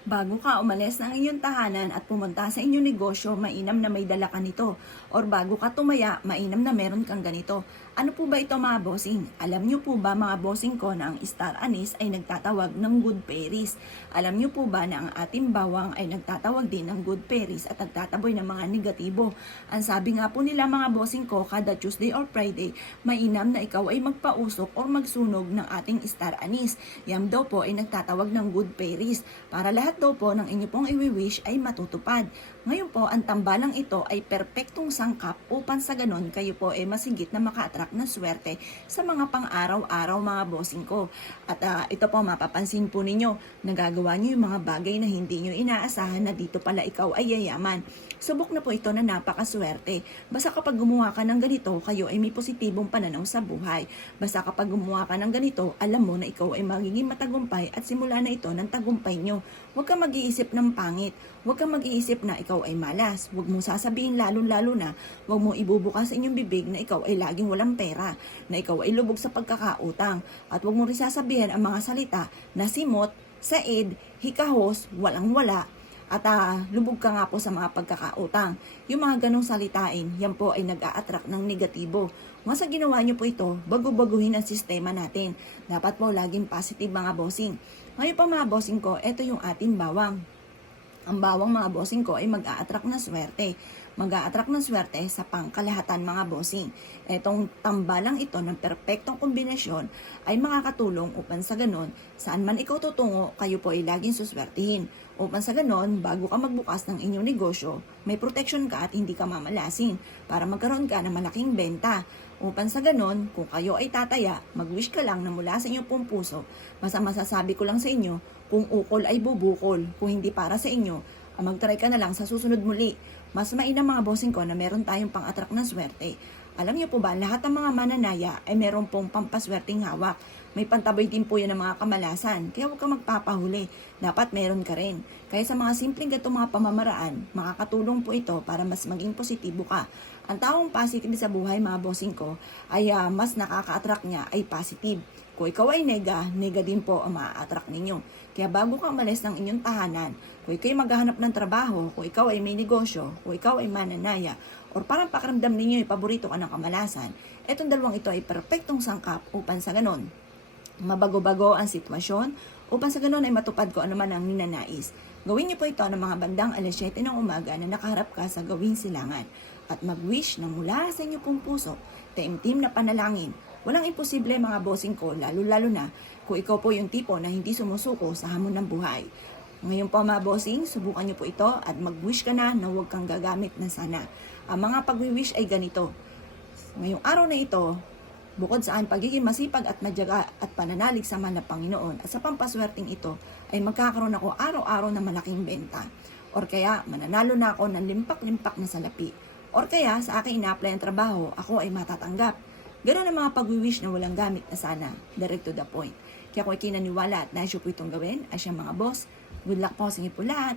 Bago ka umalis ng inyong tahanan at pumunta sa inyong negosyo, mainam na may dala ka nito. Or bago ka tumaya, mainam na meron kang ganito. Ano po ba ito mga bossing? Alam niyo po ba mga bossing ko na ang star anise ay nagtatawag ng good fairies? Alam niyo po ba na ang ating bawang ay nagtatawag din ng good fairies at nagtataboy ng mga negatibo? Ang sabi nga po nila mga bossing ko, kada Tuesday or Friday, mainam na ikaw ay magpausok or magsunog ng ating star anise. Yan daw po ay nagtatawag ng good fairies para lahat daw po ng inyo pong i-wish ay matutupad. Ngayon po, ang tambalang ito ay perpektong sangkap upang sa ganon kayo po ay masigit na maka-attract ng swerte sa mga pang-araw-araw mga bossing ko. At ito po, mapapansin po ninyo, nagagawa nyo yung mga bagay na hindi nyo inaasahan na dito pala ikaw ay yayaman. Subok na po ito na napakaswerte. Basta kapag gumawa ka ng ganito, kayo ay may positibong pananaw sa buhay. Basta kapag gumawa ka ng ganito, alam mo na ikaw ay magiging matagumpay at simula na ito ng tagumpay nyo. Huwag kang mag-iisip ng pangit. Huwag kang mag-iisip na ikaw ay malas. Huwag mong sasabihin lalo-lalo na, huwag mong ibubukas sa inyong bibig na ikaw ay laging walang pera, na ikaw ay lubog sa pagkakautang. At huwag mong rin sasabihin ang mga salita na simot, said, hikahos, walang-wala, at lubog ka nga po sa mga pagkakautang. Yung mga ganong salitain, yan po ay nag-a-attract ng negatibo. Once ginawa nyo po ito, bago-baguhin ang sistema natin. Dapat po laging positive mga bossing. Ngayon pa mga bossing ko, ito yung ating bawang. Ang bawang mga bossing ko ay mag-a-attract ng swerte. Mag-a-attract ng swerte sa pangkalahatan mga bossing. Etong tambalang ito ng perpektong kombinasyon ay makakatulong upang sa ganon, saan man ikaw tutungo, kayo po ay laging suswertihin. Upang sa ganon, bago ka magbukas ng inyong negosyo, may protection ka at hindi ka mamalasin para magkaroon ka ng malaking benta. Upang sa ganon, kung kayo ay tataya, mag-wish ka lang na mula sa inyong pong puso. Basta masasabi ko lang sa inyo, kung ukol ay bubukol, kung hindi para sa inyo, mag-try ka na lang sa susunod muli. Mas mainam mga bossing ko na meron tayong pang-attract ng swerte. Alam niyo po ba, lahat ng mga mananaya ay meron pong pampaswerteng hawak. May pantaboy din po yan ng mga kamalasan, kaya huwag kang magpapahuli. Dapat meron ka rin. Kaya sa mga simpleng gatong mga pamamaraan, makakatulong po ito para mas maging positibo ka. Ang taong positive sa buhay mga bossing ko, ay mas nakaka-attract niya ay positive. Kung ikaw ay nega, nega din po ang ma-attract ninyo. Kaya bago ka umalis ng inyong tahanan, kung ikaw ay maghahanap ng trabaho, kung ikaw ay may negosyo, kung ikaw ay mananaya, or parang pakiramdam ninyo ay paborito ka ng kamalasan, etong dalawang ito ay perpektong sangkap upang sa ganon mabago-bago ang sitwasyon, upang sa ganon ay matupad ko ano man ang ninanais. Gawin niyo po ito ng mga bandang alas 7 ng umaga na nakaharap ka sa gawing silangan at mag-wish na mula sa inyo pong puso, taimtim na panalangin. Walang imposible mga bossing ko, lalo-lalo na kung ikaw po yung tipo na hindi sumusuko sa hamon ng buhay. Ngayon po mga bossing, subukan niyo po ito at mag-wish ka na huwag kang gagamit na sana. Ang mga pag-wish ay ganito. Ngayong araw na ito, bukod sa pagiging masipag at madyaga at pananalig sa mahal na Panginoon at sa pampaswerteng ito, ay magkakaroon ako araw-araw ng malaking benta. Or kaya mananalo na ako ng limpak-limpak na salapi. Or kaya sa aking ina-apply ang trabaho, ako ay matatanggap. Ganun ang mga pag-wish na walang gamit na sana, direct to the point. Kaya kung ikinaniwala at nais po itong gawin, ay siyang mga boss, good luck po sa inyo po lahat.